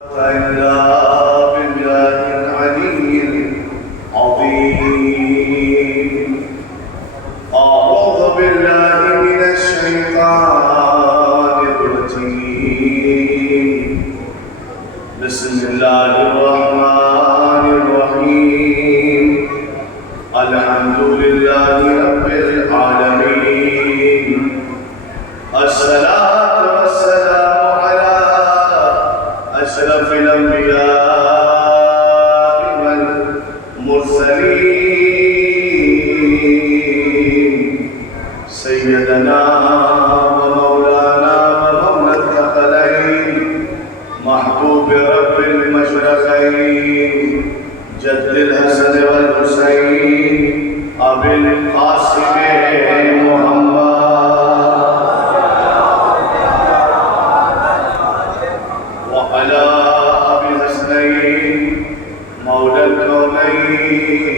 إلا بالله العلي العظيم. أعوذ بالله من الشيطان الرجيم. بسم الله الرحمن الرحيم. الحمد لله رب العالمين. الصلاة والسلام على أشرف الأنبياء والمرسلين سيدنا ومولانا ومولى الثقلين محبوب رب المشرقين جد الحسن والحسين أبي القاسم محمد وعلى أبي الحسنين مولى الكونين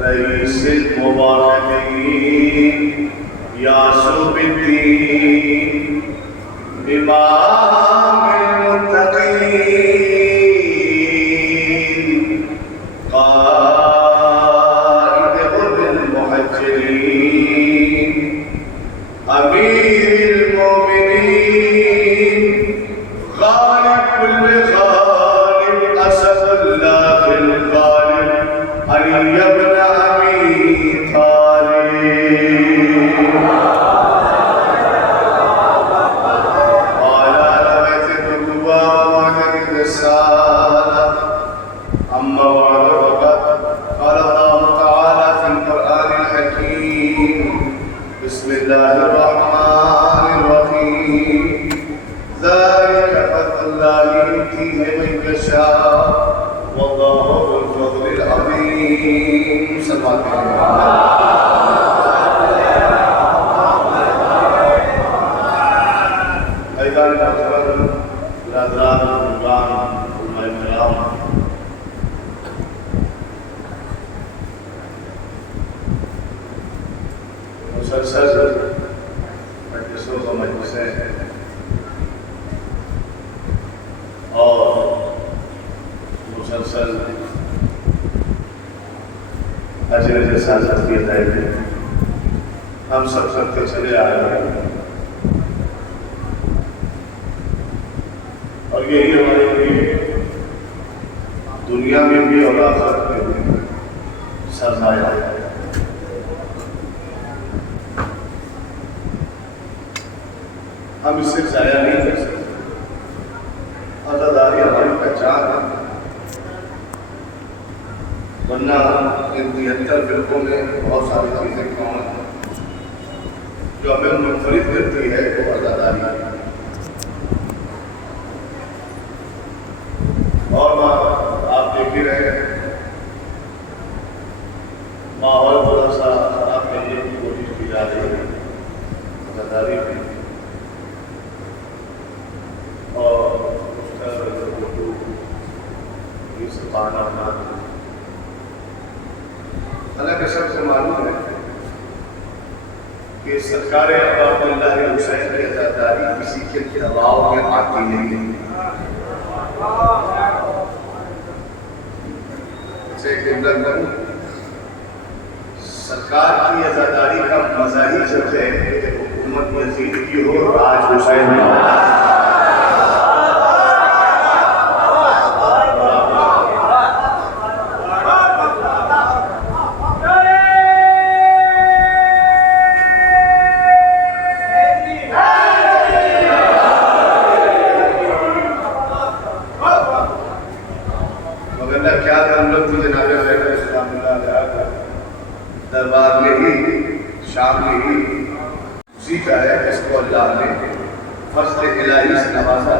رئيس المباركين يعصب الدين إمام المتقين قائد غر المحجلين أمير المؤمنين غالب كل غالب أسد الله الغالب علي بن أبي طالب وعلى آل بيت النبوة ومعدن الرسالة. أما بعد فقد قال الله تعالى في القرآن الحكيم بسم الله الرحمن الرحيم. ذلك فضل الله يؤتيه من يشاء والله ذو الفضل العظيم. صلى الله عليه وسلم. أيضا محترم برادران القرآن علماء الكرام، مسلسل مجلسوں کا مجلسیں اور مسلسل اجر رسالت کی ادائیگی ہم سب کرتے چلے آئے ہیں اور یہی ہمارے لیے دنیا میں بھی اور آخرت میں بھی سرمایہ ہے. ہم اس سے ضائع نہیں کر سکتے. عزاداری ہماری پہچان ہے، ورنہ ان 73 فرقوں میں بہت ساری چیزیں کون ہیں جو ہمیں منفرد کرتی ہے وہ عزاداری ہے. اور آپ دیکھ ہی رہے ہیں ماحول تھوڑا سا خراب کرنے کی کوشش کی جا رہی ہے عزاداری میں، اور اس کا یہ سبحان اللہ. حالانکہ سب سے معلوم ہے کہ سرکار ابا اللہ حسین کی عزاداری کسی کے دباؤ میں آتی نہیں ہے. سرکار کی عزاداری کا مزہ ہی جب ہے کہ حکومت یزید کی ہو، راج حسین میں ہو. کیا ہم لوگ تو جناب اسلام اللہ علیہ دربار میں ہی شام میں ہی اسی کا ہے جس کو اللہ نے فضل الہی سے نوازا.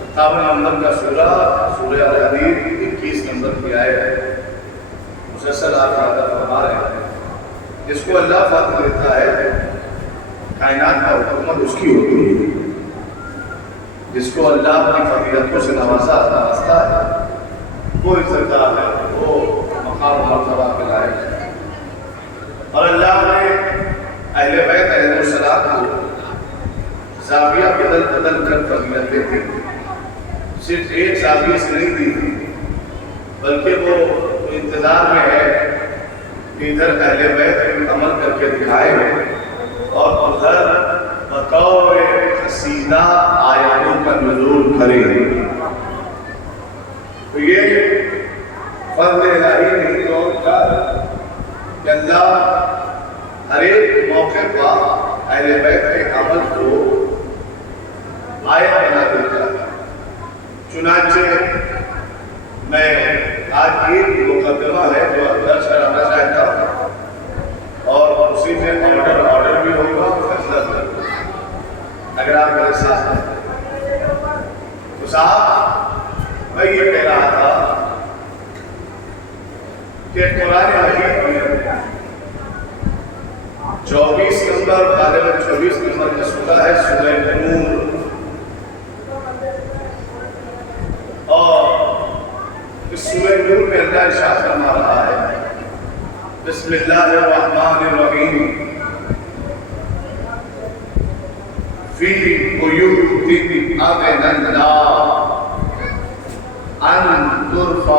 57 نمبر کا سورہ الحدید 21 نمبر کی آیت مسلسل آپ فرما رہے ہیں. جس کو اللہ فضل دیتا ہے کائنات کا حکومت اس کی ہوتی ہے. جس کو اللہ اپنی فضیلتوں سے نوازتا ہے وہ عزتدار ہے، وہ مقام و مرتبہ کے لائق ہے. اور اللہ نے اہل بیت علیہ السلام کو زاویہ بدل بدل کر فضیلتیں تھیں، صرف ایک زاویے سے نہیں دی، بلکہ وہ انتظار میں ہے کہ ادھر اہل بیت عمل کر کے دکھائے اور ادھر بطور قصیدہ آیاتوں کا نزول کرے۔ تو یہ فضل الہی نہیں تو کا کہ اللہ ہر ایک موقع پر اہل بیت کے عمل کو آیت بنا دیتا ہے۔ چنانچہ میں آج ایک مقدمہ ہے جو درج کرانا چاہتا ہوں اور اسی میں آرڈر بھی ہوگا فیصلہ ہوگا اگر آپ میرے ساتھ ہیں۔ تو صاحب میں یہ کہہ رہا تھا کہ قرآن مجید میں 24 نمبر غالباً 24 نمبر کا سورہ ہے سورہ نور، اور اس سورہ نور میں اللہ ارشاد فرما رہا ہے بسم اللہ الرحمن الرحیم فی بیوت اذن اللہ ان ترفع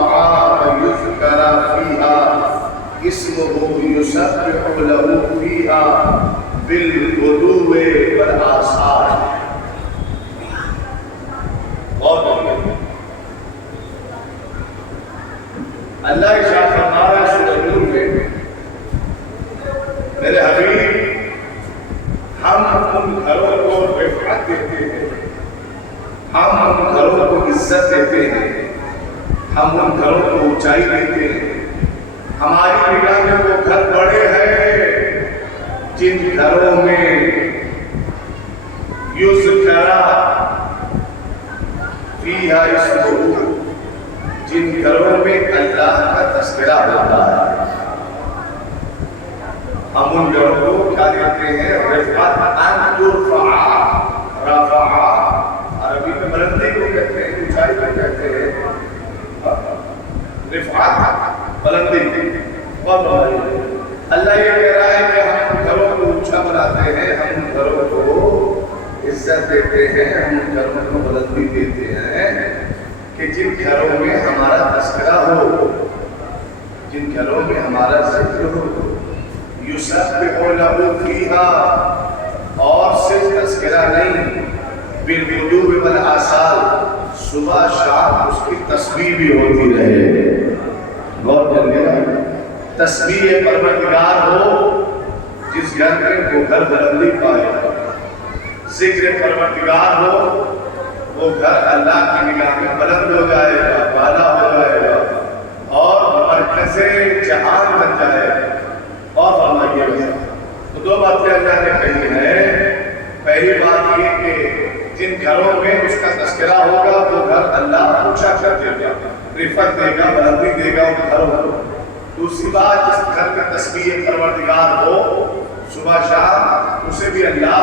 ویذکر فیہا اسمہ یسبح لہ فیہا بالغدو والآصال۔ اللہ ارشاد فرما رہا ہے سورہ نور میں میرے حبیب ہم ان گھروں کو رفعت دیتے ہیں، ہم ان گھروں کو عزت دیتے ہیں، ہم ان گھروں کو اونچائی دیتے ہیں۔ ہماری نگاہ میں وہ گھر بڑے ہیں جن گھروں میں یذکر فیہا اسمہ، جن گھروں میں اللہ کا تذکرہ ہوتا ہے۔ ہم ان گھروں کو کیا دیتے ہیں؟ رفعت، ان ترفع، رفع عربی میں بلندی کو کہتے ہیں، اونچائی کو کہتے ہیں، رفعت بلندی۔ اللہ یہ کہہ رہا ہے کہ ہم ان گھروں کو اونچا بناتے ہیں، ہم ان گھروں کو عزت دیتے ہیں، ہم ان گھروں کو بلندی دیتے ہیں کہ جن گھروں میں ہمارا تذکرہ ہو، جن گھروں میں ہمارا ذکر ہو، یسبح لہ فیہا، اور صرف تذکرہ نہیں، بالغدو والآصال، صبح شام اس کی تسبیح بھی ہوتی رہے۔ غور کریے گا، تسبیح پروردگار ہو جس گھر میں وہ گھر بلندی پائے، ذکر پروردگار ہو وہ گھر اللہ کی نگاہ میں بلند ہو جائے گا، بالا ہو جائے گا اور مرکز جہان بن جائے گا۔ اور فرمائیے تو دو باتیں اللہ نے کہی ہیں۔ پہلی بات یہ کہ جن گھروں میں اس کا تذکرہ ہوگا وہ گھر اللہ اونچا کر دے گا، رفعت دے گا، بلندی دے گا ان گھروں کو۔ دوسری بات، جس گھر میں تسبیح پروردگار ہو صبح شام، اسے بھی اللہ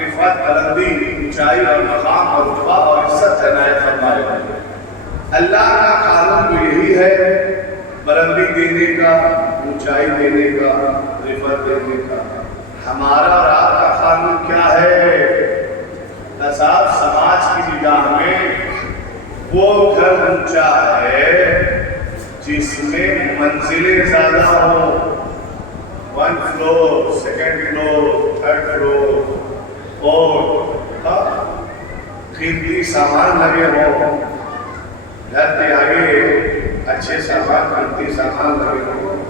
رفعت، بلندی، اونچائی اور مقام اور رتبہ اور عزت عنایت فرمائے گا۔ اللہ کا قانون تو یہی ہے، بلندی دینے کا، اونچائی دینے کا، رفعت دینے کا۔ ہمارا اور آپ کا قانون کیا ہے؟ صاحب سماج کی نگاہ میں وہ گھر اونچا ہے جس میں منزلیں زیادہ ہوں، 1 floor, 2nd floor, 3rd floor, اور قیمتی سامان لگے ہوں، گھر کے آگے اچھے سامان، قیمتی سامان لگے ہوں،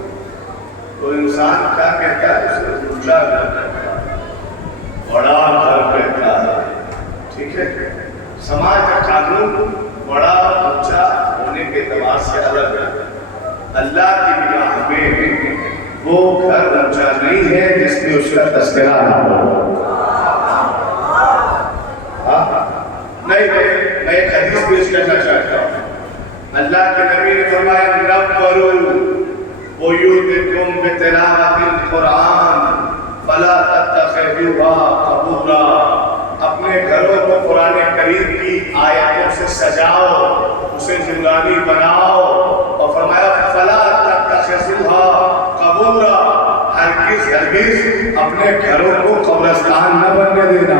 تو انسان کیا کہتا ہے؟ اسے اونچا گھر کہتا ہے، بڑا گھر کہتا ہے۔ ٹھیک ہے، سماج کا قانون بڑا اونچا ہونے کے اعتبار سے الگ ہے۔ اللہ کی نگاہ میں وہ گھر اونچا نہیں ہے جس میں اس کا تذکرہ نہ ہو۔ نہیں، میں ایک حدیث پیش کرنا چاہتا ہوں۔ اللہ کے نبی نے فرمایا نبروا بیوتکم بتلاوۃ القرآن فلا تتخذوها قبورا، اپنے گھروں کو قرآن کریم کی آیتوں سے سجاؤ، اسے نورانی بناؤ، اور فرمایا فلا تتخذوها قبورا، ہرگز اپنے گھروں کو قبرستان نہ بننے دینا۔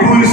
2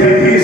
3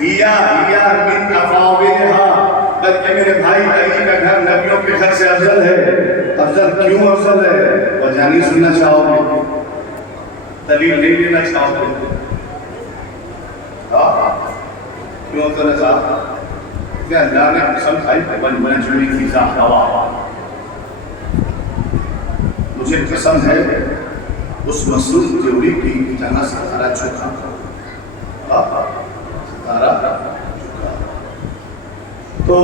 ہیا من افاضلھا، بلکہ میرے بھائی علی کا گھر نبیوں کے گھر سے افضل ہے۔ افضل کیوں افضل ہے؟ وجہ نہیں سننا چاہو گے، دلیل نہیں لینا چاہو گے، کیوں افضل ہے صاحب؟ کہ اللہ نے قسم کھائی وَالنَّجْمِ إِذَا هَوَىٰ، مجھے قسم ہے اس مسلوب تھیوری کی جہاں ستارہ چھکا، ستارہ چھکا، تو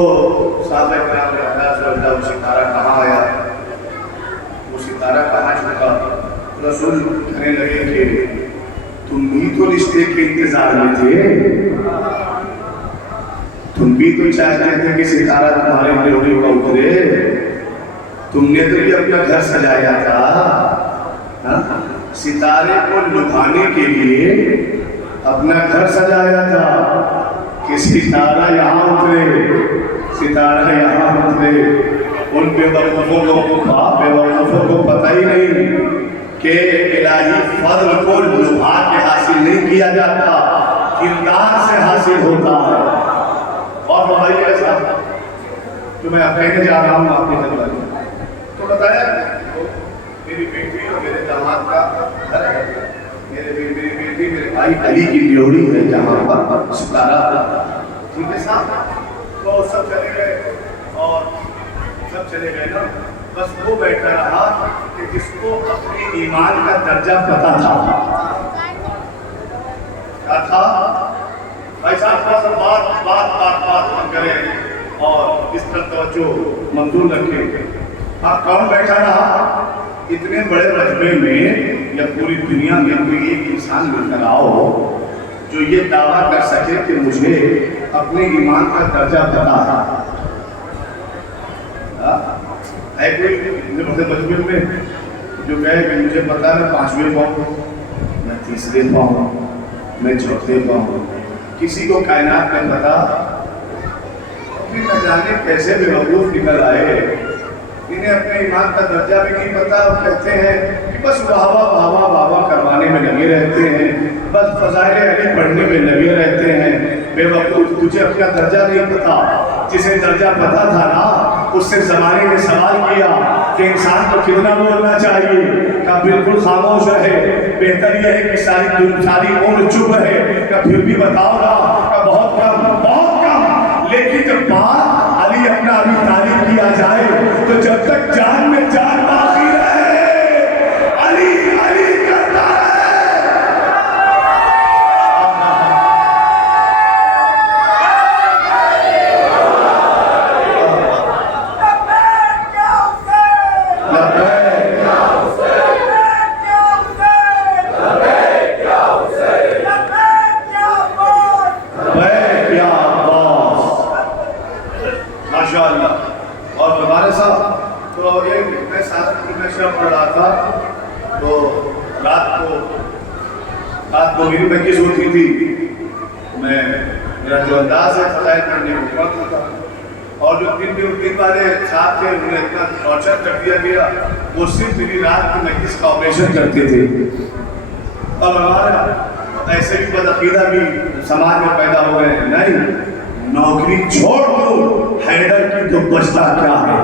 صحابہ کرام نے کہا جو اللہ وہ ستارہ کہاں آیا، وہ ستارہ کہاں چھکا؟ رسول کہنے لگے کہ تم بھی تو رشتے کے انتظار میں تھے، تم بھی تو چاہتے تھے کہ ستارہ تمہارے ڈیوڑی کا اترے، تم نے تو بھی اپنا گھر سجایا تھا، ستارے کو لبھانے کے لیے اپنا گھر سجایا تھا کہ ستارہ یہاں اترے، ستارہ یہاں اترے۔ ان بے وقوفوں کو پتہ ہی نہیں کہ الہی فضل کو لبھا کے حاصل نہیں کیا جاتا، کردار سے حاصل ہوتا ہے۔ اور بتائیے ایسا جو میں اب کہنے جا رہا ہوں آپ کی خدمت میں، تو بتایا میری بیٹی اور میرے داماد کا گھر ہے، میری بیٹی میرے بھائی علی کی ڈیوڑی ہے جہاں پر ستارہ، ٹھیک ہے صاحب؟ تو سب چلے گئے اور سب چلے گئے نا، بس وہ بیٹھا رہا کہ جس کو اپنے ایمان کا درجہ پتا تھا، کیا تھا؟ بھائی صاحب تھوڑا سا بات کریں اور اس طرح توجہ منظور رکھیں۔ آپ کون بیٹھا رہا؟ اتنے بڑے مجمع میں یا پوری دنیا میں کوئی ایک انسان مل کر آؤ جو یہ دعویٰ کر سکے کہ مجھے اپنے ایمان کا درجہ پتا تھا، ہے کوئی مجمع میں جو کہے کہ مجھے پتا ہے 5ویں پاؤں، میں 3رے پاؤں، میں 4تھے پاؤں؟ کسی کو کائنات میں پتا؟ پھر نہ جانے کیسے بے وقوف نکل آئے، انہیں اپنے ایمان کا درجہ بھی نہیں پتا، وہ کہتے ہیں کہ بس واہ کروانے میں لگے رہتے ہیں، بس فضائل علی پڑھنے میں لگے رہتے ہیں۔ بے وقوف، تجھے اپنا درجہ نہیں پتا، جسے درجہ پتا تھا نا اس سے زمانے نے سوال کیا کہ انسان کو کتنا بولنا چاہیے، کہا بالکل خاموش رہے، بہتر یہ ہے کہ ساری عمر چپ رہے، کہ پھر بھی بتاؤ نا، کہ بہت کم، لیکن جب بات علی اپنا ابھی تعریف کیا جائے تو جب تک جان میں جان باقی رہے علی کرتا میری بچیز ہوتی تھی، میرا جو انداز ہے فضائل پڑھنے کو پڑھتا تھا، اور جو دن والے ساتھ تھے انہیں اتنا ٹارچر کر دیا گیا، وہ صرف میری رات کی مجلس کا آپریشن کرتے تھے۔ اور ہمارا ایسے بھی بدعقیدہ بھی سماج میں پیدا ہو گئے ہیں، نہیں نوکری چھوڑ دو حیدر کی تو بچتا کیا ہے،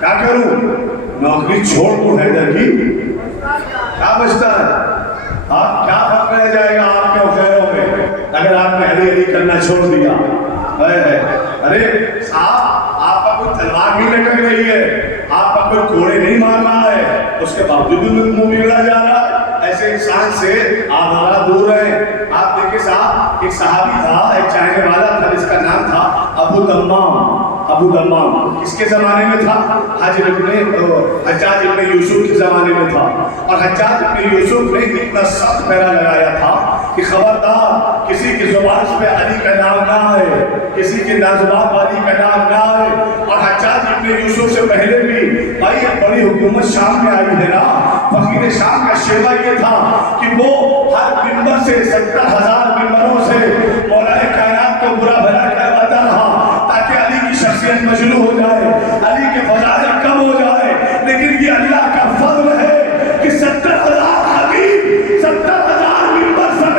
کیا کروں؟ نوکری چھوڑ دو حیدر کی کیا بچتا ہے؟ آپ کیا فرق رہ جائے گا آپ کے خیروں میں اگر آپ نے علی کرنا چھوڑ دیا؟ ارے صاحب آپ کا کوئی تلوار نہیں لٹک رہی ہے، آپ کا کوئی کوڑے نہیں مار رہا ہے، اس کے باوجود بھی منہ بگڑا جا رہا ہے، ایسے انسان سے آپ ہمارا دور رہیں۔ آپ دیکھیں صاحب، ایک صحابی تھا، ایک چاہنے والا تھا جس کا نام تھا ابو دمام، کس کے زمانے میں تھا؟ حجاج ابن یوسف کے زمانے میں تھا، اور حجاج ابن یوسف نے اتنا سخت پہرا لگایا تھا کہ خبردار کسی کی زبان پہ علی کا نام نہ آئے، کسی کی زبان پر علی کا نام نہ آئے۔ اور حجاج ابن یوسف سے پہلے بھی بھائی ایک بڑی حکومت شام میں آئی ہے نا، فقیر شام کا شیوا یہ تھا کہ وہ ہر ممبر سے 70,000 ممبروں سے مولا کائنات کو برا بھلا کرواتا رہا تاکہ علی کی شخصیت مجروح ہو جائے، علی کے فضائل کم ہو جائے، لیکن یہ اللہ کا فضل ہے کہ 70,000 حبیب 70,000 ممبر سب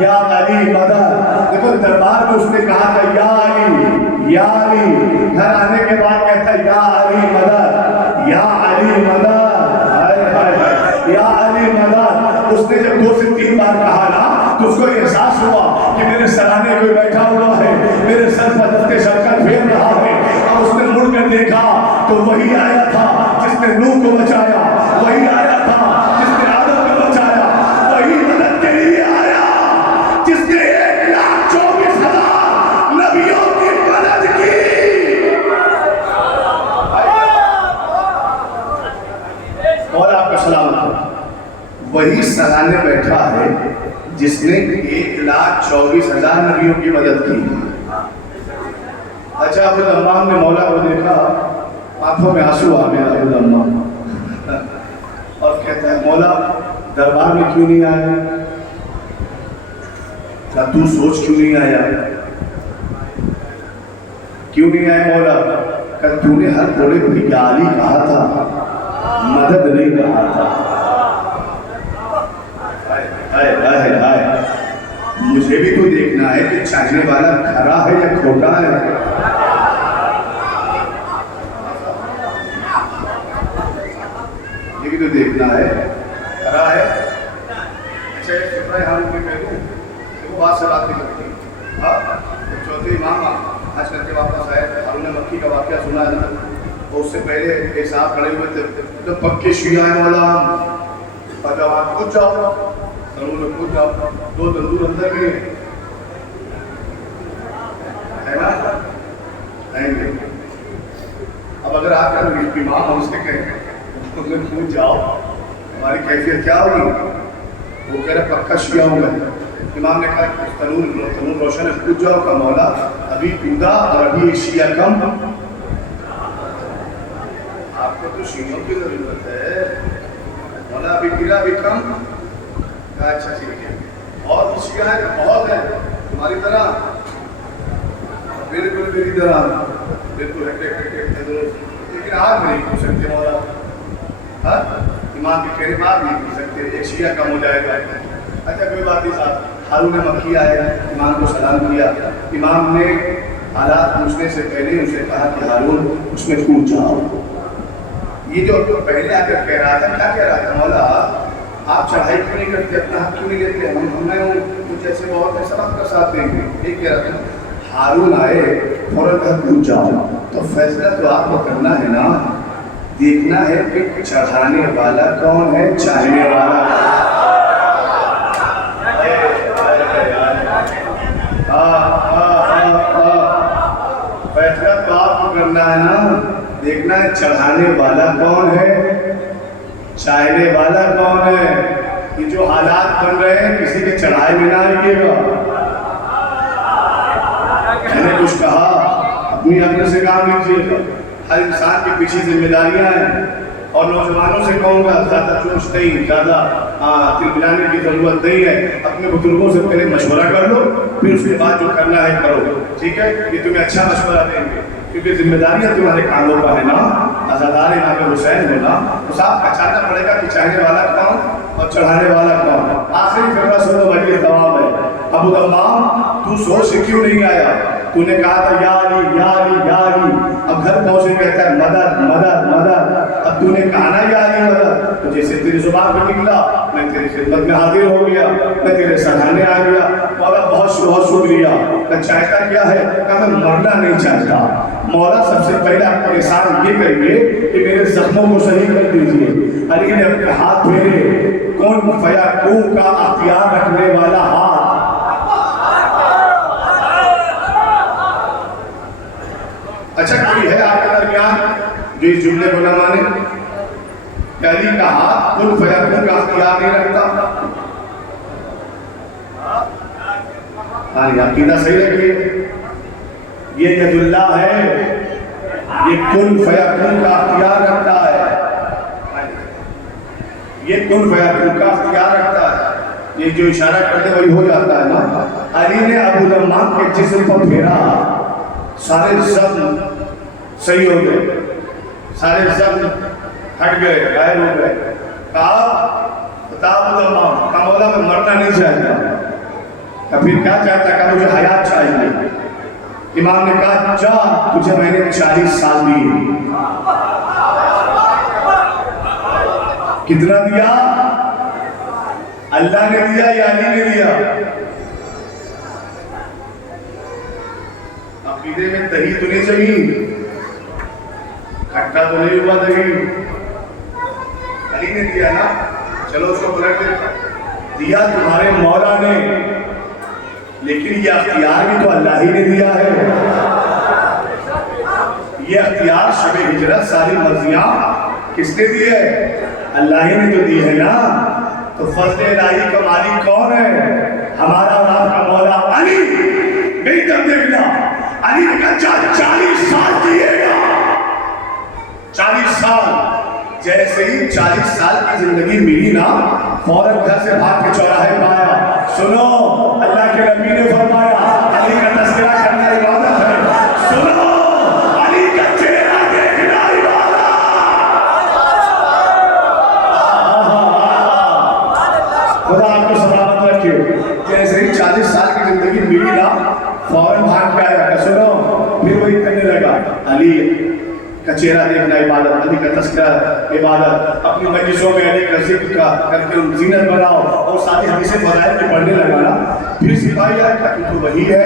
یا علی مدد. دیکھو دربار میں اس نے کہا تھا یا علی یا علی، گھر آنے کے بعد کہتا ہے یا علی مدد یا علی مدد یا علی مدد. اس نے جب 2 سے 3 بار کہا نا تو اس کو احساس ہوا کہ میرے سرانے کوئی بیٹھا ہوا ہے، میرے سر پر دستے شکر پھیر رہا ہے. اور اس نے مڑ کر دیکھا تو وہی آیا تھا جس نے نوح کو بچایا، وہی آیا تھا جس نے آدم کو بچایا، وہی مدد کے لیے آیا جس نے 1,24,000 نبیوں کی مدد کی. اور آپ کا سلام. وہی سرانے بیٹھا ہے جس نے 1,24,000 نبیوں کی مدد کی. اچھا ابو الامام نے مولا کو دیکھا، آنکھوں میں آنسو آ گیا ابو الامام، اور کہتا ہے مولا دربار میں کیوں نہیں آیا؟ کہا تو سوچ کیوں نہیں آیا؟ کیوں نہیں آیا مولا؟ کہا تو نے ہر بڑے بڑی گالی کہا تھا، مدد نہیں کہا تھا. مجھے بھی تو دیکھنا ہے کہ چاہنے والا کھرا ہے یا کھوٹا ہے. یہ بھی تو دیکھنا ہے کھرا ہے. اچھا سپرہ حال میں کہہ دوں وہ بات سے بات نہیں کرتی. چوتھے امام آج کر کے واپس آئے، ہارون مکی کا واقعہ سنا ہے نا، تو اس سے پہلے ایک صاحب کھڑے ہوئے تھے تو پکے شیعہ ہیں مولا، پتا وہاں کچھ جاؤ ضرور کود جاؤ. 2 تندور اندر گئے ہے نا نہیں گئے. اب اگر آپ کا امام ہم سے کہیں کود جاؤ ہماری کیفیت کیا ہوگی؟ وہ کہہ رہے پکا شیعہ ہوں گے. امام نے کہا تنور روشن ہے کود جاؤ. کا مولا ابھی کودا اور ابھی شیعہ کم. آپ کو تو شیعوں کی ضرورت ہے مولا، ابھی گرا ابھی کم. اچھا ٹھیک ہے. اور شیعہ ہے بہت ہے تمہاری طرح، بالکل میری طرح بالکل لیکن آپ نہیں پوچھ سکتے مولا. امام کے کہنے پر آپ نہیں پوچھ سکتے، ایک شیعہ کم ہو جائے گا. اچھا کوئی بات نہیں صاحب. ہارون مکی آئے، امام کو سلام کیا. امام نے حالات پوچھنے سے پہلے اسے کہا کہ ہارون اس میں کود جاؤ. یہ جو پہلے آ کر کہہ رہا تھا کیا کہہ رہا تھا؟ مولا آپ چڑھائی کیوں نہیں کرتے، اپنا حق کیوں نہیں لیتے؟ ہمیں کچھ ایسے بہت ہے سب آپ کا ساتھ دیں گے. ایک کہہ رہا تھا ہارون آئے فوراً کہا کود جاؤ. تو فیصلہ تو آپ کو کرنا ہے نا، دیکھنا ہے کہ چڑھانے والا کون ہے، چاہنے والا. فیصلہ تو آپ کو کرنا ہے نا، دیکھنا ہے چڑھانے والا کون ہے، چاہنے والا کون ہے. یہ جو حالات بن رہے ہیں کسی کے چڑھائے میں نہ آئیے گا. میں نے کچھ کہا اپنی عقل سے کام لیجیے گا. ہر انسان کے پیچھے ذمہ داریاں ہیں. اور نوجوانوں سے کہوں گا زیادہ چوش نہیں، زیادہ دل ملانے کی ضرورت نہیں ہے. اپنے بزرگوں سے پہلے مشورہ کر لو، پھر اس کے بعد جو کرنا ہے کرو. ٹھیک ہے؟ یہ تمہیں اچھا مشورہ دیں گے کیونکہ ذمہ داریاں تمہارے کاندھوں کا ہے نا. عزادار امام حسین ہے نا، تو صاحب پہچاننا پڑے گا کہ چاہنے والا کون اور چڑھانے والا کون. آخری فقرہ سنو بھائی جواب ہے. ابو الامام تو سوچ سے کیوں نہیں آیا؟ تو نے کہا تھا یا علی یا علی یا علی. اب گھر پہنچے کہتا ہے مدد مدد مدد. اب تو نے کہا نا یا علی مدد، تو جیسے تیری زبان پہ نکلا میں تیری خدمت میں حاضر ہو گیا، میں تیرے سراہنے آ گیا. مولا بہت بہت شکریہ. میں چاہتا کیا ہے؟ کہ میں مرنا نہیں چاہتا. مولا سب سے پہلے آپ کو احسان یہ کریے کہ میرے زخموں کو صحیح کر دیجیے. علی نے اپنے ہاتھ پھیرے. کون فیکون کا اختیار رکھنے والا ہاتھ. اچھا کوئی ہے آپ کے درمیان جو اس جملے کو نہ مانے؟ علی کا ہاتھ کن فیکون کا اختیار نہیں رکھتا. ہاں یہ عقیدہ صحیح رکھیے. یہ ید اللہ ہے، یہ کن فیکون کا اختیار رکھتا ہے. یہ کن فیکون کا اختیار رکھتا ہے. یہ جو اشارہ کرتے وہی ہو جاتا ہے نا. علی نے ابو الامام کے جسم پر پھیرا، سارے زخم صحیح ہو گئے، سارے زخم ہٹ گئے، غائب ہو گئے. کہا بتا ابو الامام، کہا مولا میں مرنا نہیں چاہتا. پھر کیا چاہتا؟ کہا مجھے حیات چاہیے۔ امام نے کہا جا، تجھے میں نے 40 سال دیے۔ کتنا دیا؟ اللہ نے دیا یا علی نے دیا؟ عقیدے میں دہی تو نہیں جمی، کھٹا تو نہیں ہوا دہی، علی نے دیا نا۔ چلو اس کو پلٹ دیا تمہارے مولا نے، لیکن یہ اختیار بھی تو اللہ ہی نے دیا ہے۔ یہ اختیار شب ہجرت ساری مرضیاں کس نے دی ہے؟ اللہ ہی نے تو دی ہے نا۔ تو فضل الہی کا مالک کون ہے؟ ہمارا اور آپ کا مولا علی۔ نہیں تب دیکھنا، علی نے کہا 40 سال دیے گا۔ 40 سال جیسے ہی 40 سال کی زندگی ملی نا، فوراً گھر سے بھاگ کے چوراہے پہ آیا۔ سنو، اللہ کے نبی نے فرمایا علی کا تذکرہ کرنا عبادت ہے۔ سنو، علی کا چہرہ دیکھنا عبادت۔ خدا آپ کو سلامت رکھے۔ جیسے ہی 40 سال کی زندگی ملی نا، فوراً بھاگ کے آیا کہ سنو، پھر وہی کرنے لگا، علی کا چہرہ دیکھنا عبادت، علی کا تذکرہ عبادت، اپنی مجلسوں میں علی کا ذکر کر کے زینت بناؤ، اور ساری حدیثیں فضائل کے پڑھنے لگا نا۔ پھر سپاہی آیا کہ تو وہی ہے،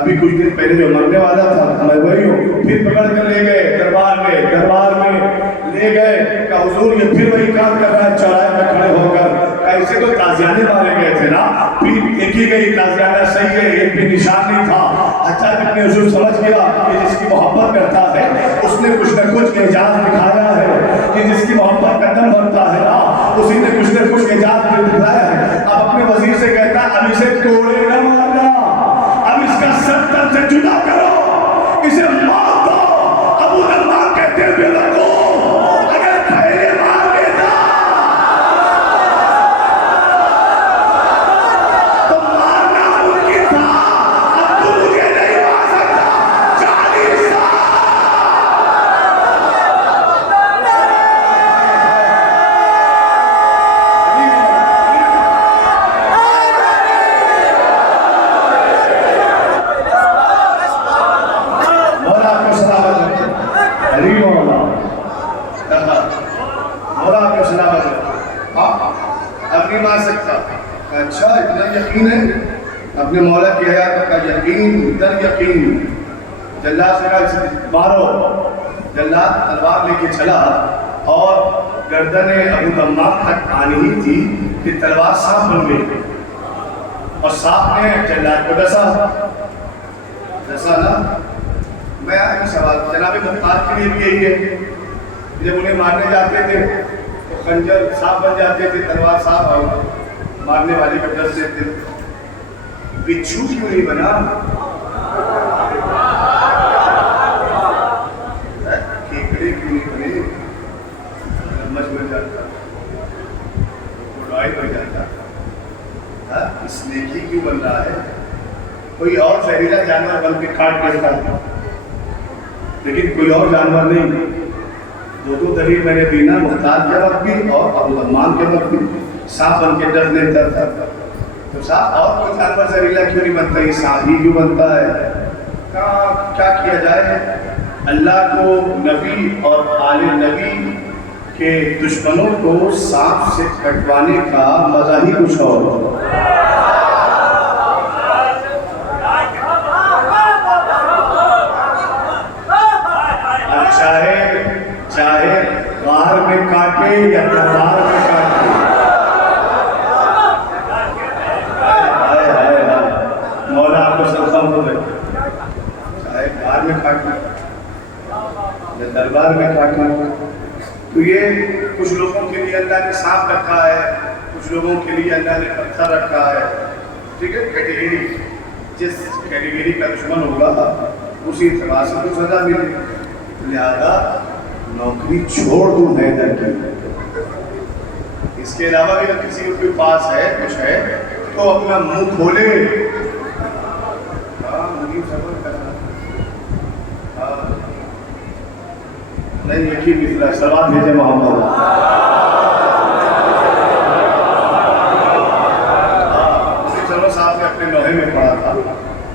ابھی کچھ دن پہلے جو مرنے والا تھا میں وہی ہوں۔ پھر پکڑ کر لے گئے دربار میں لے گئے کہ حضور یہ پھر وہی کام کر رہا ہے، چوراہے میں کھڑے ہو کر۔ ایسے تو تازیانے مارے گئے تھے نا، پھر دیکھی گئی تازیانہ صحیح ہے، ایک بھی نشان نہیں تھا۔ حتیٰ کہ اپنے حضور سمجھ گیا کہ جس کی محبت کرتا ہے اس نے کچھ نہ کچھ اعجاز دکھایا ہے، کہ جس کی محبت کا دم بھرتا ہے نا اسی نے کچھ نہ کچھ اعجاز دکھایا ہے۔ اب اپنے وزیر سے کہتا اب اسے توڑے نہ مارنا، اب اس کا سر سے جدا کرو، اسے مار دو۔ ابو دردا کہتے ہیں بے وقوف، اگر پہلے مار دیتا تو مارنا ممکن تھا، اب تو مجھے نہیں مار سکتا۔ 40 سال اچھا اتنا یقین ہے اپنے مولا کی حیات کا یقین در یقین۔ جلاد سے کہا مارو، جلاد تلوار لے کے چلا اور گردن ابو دمام تک آنی ہی تھی کہ تلوار سانپ بن گئی، اور سانپ نے جلاد کو ڈسا نا۔ میں آپ سوال جناب مختار کے لیے بھی یہی ہے، جب انہیں مارنے جاتے تھے تو خنجر سانپ بن جاتے تھے، تلوار سانپ مارنے والے کا ڈر سے تھے۔ بچھو کیوں نہیں بنا؟ کیکڑے کیوں نہیں بنے؟ مچ بن جاتا، بڑائی بن جاتا، اس نیکی کیوں بن رہا ہے؟ کوئی اور زہریلا جانور بن کے کاٹ دیتا، لیکن کوئی اور جانور نہیں۔ دو دلیل میں نے دینا، مختار کے وقت بھی اور ابو دمان کے وقت بھی۔ سانپ بن کے ڈر لیتا تھا، تو سانپ اور کوئی جانور زہریلا کیوں نہیں بنتا؟ یہ سانپ ہی کیوں بنتا ہے؟ کیا کیا جائے؟ اللہ کو نبی اور آل نبی کے دشمنوں کو سانپ سے کٹوانے کا مزہ ہی کچھ اور۔ چاہے غار میں کاٹے یا تلوار میں کاٹے، مولا آپ کو سلام ہو رہے، چاہے غار میں کاٹنا یا دربار میں کاٹنا۔ تو یہ کچھ لوگوں کے لیے اللہ نے سانپ رکھا ہے، کچھ لوگوں کے لیے اللہ نے پتھر رکھا ہے، ٹھیک ہے؟ کیٹیگری، جس کیٹیگری کا دشمن ہوگا اسی اعتبار سے تو سزا ملے۔ لہذا نوکری چھوڑ دوں حیدر کی، اس کے علاوہ بھی اگر کسی کے پاس ہے کچھ ہے تو اپنا منہ کھولے۔ نہیں یقین مثلا سلوات بھیجے محمد۔ چلو صاحب نے اپنے لوہے میں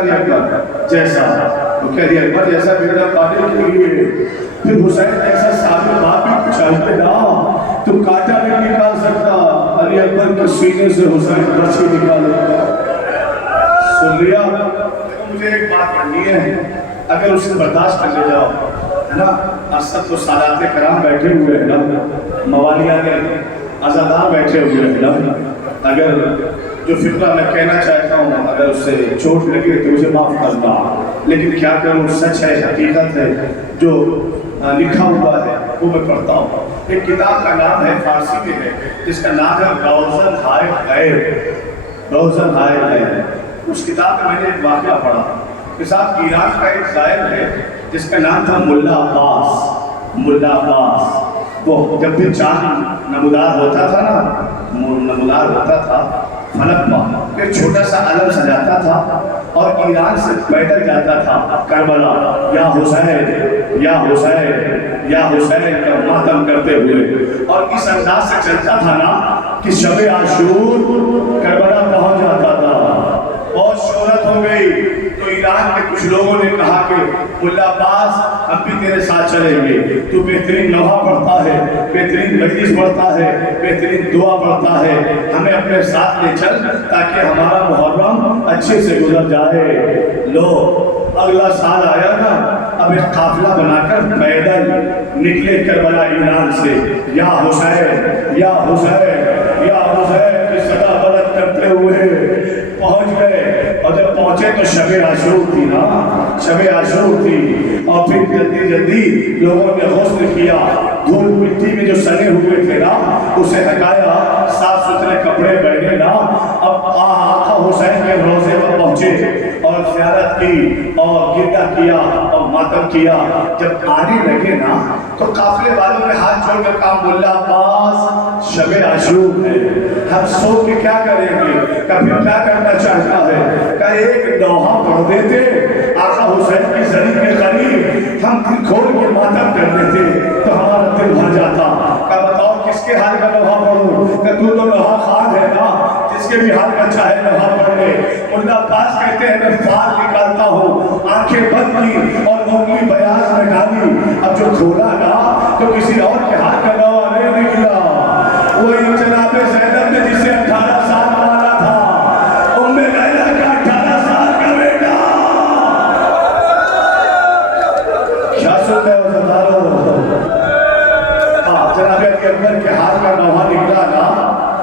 علی اکبر جیسا، تو کہہ دیا اکبر جیسا بیٹا قاتل کے لیے، پھر حسین ایسا صاحب باپ بھی چاہتے نا، تو کانٹا نہیں نکال سکتا، علی اکبر کے سینے سے حسین برچھی نکالے۔ سن لیا؟ مجھے ایک بات کرنی ہے، اگر اسے برداشت کر لے جاؤ ہے نا، اسد تو سادات کرام بیٹھے ہوئے ہیں نا، موالیہ کے عزادار بیٹھے ہوئے ہیں نا، اگر جو فقہ میں کہنا چاہتا ہوں اگر اس سے چوٹ لگے تو مجھے معاف کرنا، لیکن کیا کروں، سچ ہے، حقیقت ہے، جو لکھا ہوا ہے وہ میں پڑھتا ہوں۔ ایک کتاب کا نام ہے، فارسی میں ہے، جس کا نام ہے روزن ہائے غیب، روزن ہائے غیب۔ اس کتاب میں نے ایک واقعہ پڑھا کہ صاحب ایران کا ایک زائر ہے جس کا نام تھا ملا عباس، ملا عباس۔ وہ جب بھی چاند نمودار ہوتا تھا نا، نمودار ہوتا تھا فلک میں، ایک چھوٹا سا علم سجاتا تھا اور ایران سے پیدل جاتا تھا کربلا، یا حسین یا حسین یا حسین کا ماتم کرتے ہوئے، اور اس انداز سے چلتا تھا نا کہ شب عاشور کربلا پہنچ جاتا تھا۔ بہت شہرت ہو گئی تو ایران کے کچھ لوگوں نے کہا کہ ملا عباس ہم بھی تیرے ساتھ چلیں گے، تو بہترین لوحہ پڑھتا ہے، بہترین مجلس پڑھتا ہے، بہترین دعا پڑھتا ہے، ہمیں اپنے ساتھ لے چل تاکہ ہمارا محرم اچھے سے گزر جائے۔ لو اگلا سال آیا نا، اب ایک قافلہ بنا کر پیدل نکلے کربلا ایران سے، یا حسین یا حسین یا حسین کی صدا بلند کرتے ہوئے پہنچ گئے، اور جب پہنچے تو شب عاشور تھی نا، شب عاشور تھی، اور پھر جلدی جلدی لوگوں نے غسل کیا، دھول مٹی میں جو سنے ہوئے تھے نا اسے ہٹایا، صاف ستھرے کپڑے پہنے نا، اب آقا حسین کے روضے پر پہنچے اور زیارت کی اور گردا کیا اور ماتم کیا۔ جب آنے لگے نا تو قافلے والوں نے ہاتھ جوڑ کر کہا ملا عباس شب عاشور ہے، ہم سو کے کیا کریں گے، کبھی کیا کرنا چاہتا ہے، کہ ایک لوحہ پڑھ دیتے آقا حسین کی زری کے قریب، ہم دل کھول کے ماتم کر دیتے تو ہمارا دل بھر جاتا۔ کہ بتاؤ کس کے حال کا لوحہ پڑھوں، کہ تو لوحہ خان ہے نا، جس کے بھی حال کا چاہے لوحہ پڑھ لے۔ ملا عباس کہتے ہیں میں فال نکالتا ہوں، آنکھیں بند کی اور انگلی بیاض میں ڈالی، اب جو کھولا نا تو کسی اور کے حال کا لوحہ نہیں نکلا، وہی جناب زینب نے جسے 18 سال والا تھا، ام لیلہ کا 18 سال کا بیٹا۔ کیا سنتے ہو سردارو؟ جناب اکبر کے حال کا لوحہ نکلا نا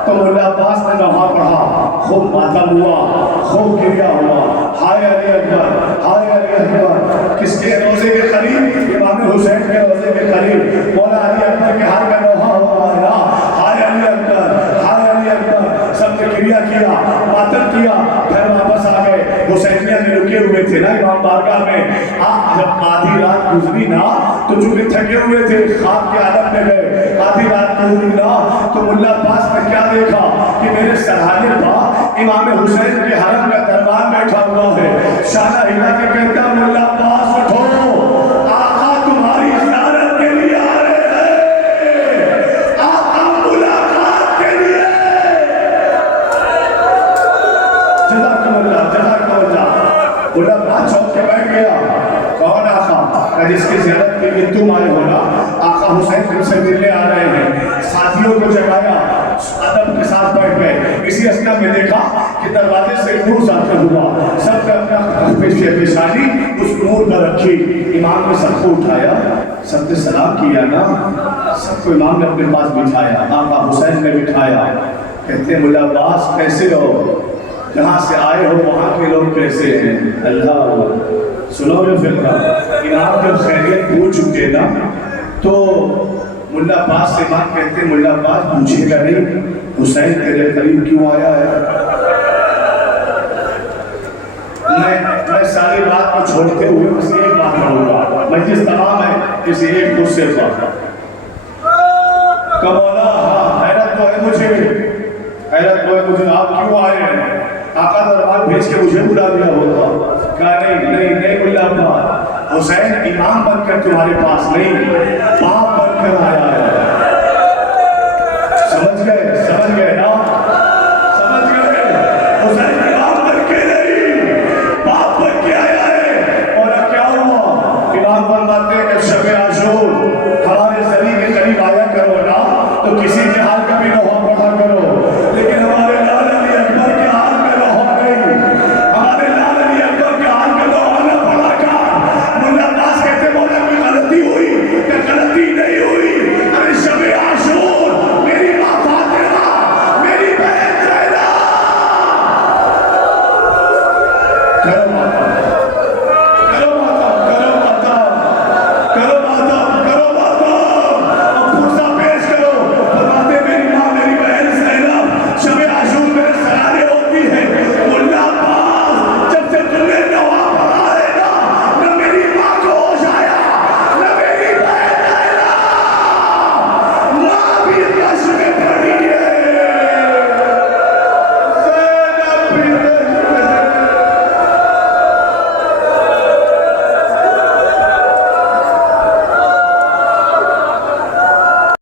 تو ملا عباس نے لوحہ پڑھا، خوب ماتم ہوا، خوب گریا ہوا، ہائے علی اکبر، ہائے علی اکبر۔ کس کے روزے کے قریب؟ امام حسین کے روزے کے قریب مولا علی اکبر کے حال کا لوحہ ہوا ہے نا، ہائے علی اکبر، ہائے علی اکبر۔ سب نے گریا کیا، ماتم کیا، پھر واپس آ گئے۔ حسینیہ میں رکے ہوئے تھے نا امام بارگاہ میں، جب آدھی رات گزری نا تو چونکہ تھکے ہوئے تھے خواب کے عالم میں گئے، آدھی رات گزری نا تو ملا عباس نے کیا دیکھا کہ میرے سرحانے پا امام حسین کے حرم کا دربار بیٹھا ہوا ہے، شانہ ہلا کے کہتا ملا عباس اٹھو، آقا تمہاری زیارت کے لیے آ رہے ہیں، آقا ملاقات کے لیے۔ جزاکم اللہ، جزاکم اللہ۔ ملا عباس چوک کے بیٹھ گیا، کون آقا؟ جس کی زیارت کے لیے تم آئے ہو نا، آقا حسین تم سے ملنے آ رہے ہیں۔ ساتھیوں کو جگایا، ادب کے ساتھ بیٹھ گئے۔ اسی اثنا میں دیکھا کہ دروازے سے نور ظاہر ہوا، سب نے اپنا پیشانی اس نور پر رکھی۔ امام نے سب کو اٹھایا، سب نے سلام کیا نا، سب کو امام نے اپنے پاس بٹھایا، آقا حسین نے بٹھایا۔ کہتے ہیں ملا عباس کیسے ہو، جہاں سے آئے ہو وہاں کے لوگ کیسے ہیں؟ اللہ سنو جو فقہ، امام جب خیریت پوچھ چکے نا تو ملا عباس سے امام کہتے ہیں ملا عباس پوچھے گا نہیں حسین تیرے قریب کیوں آیا ہے؟ میں ساری بات کو چھوڑتے ہوئے بس ایک بات کروں گا، مجلس تمام ہے کسی ایک غصے پر کہ مولا حیرت تو ہے مجھے، حیرت تو ہے مجھے، آپ کیوں آئے ہیں؟ آقا دربار بھیج کے مجھے بلا دیا ہوگا۔ کہا نہیں ملا عباس، حسین امام بن کر تمہارے پاس نہیں، باپ بن کر آیا ہے۔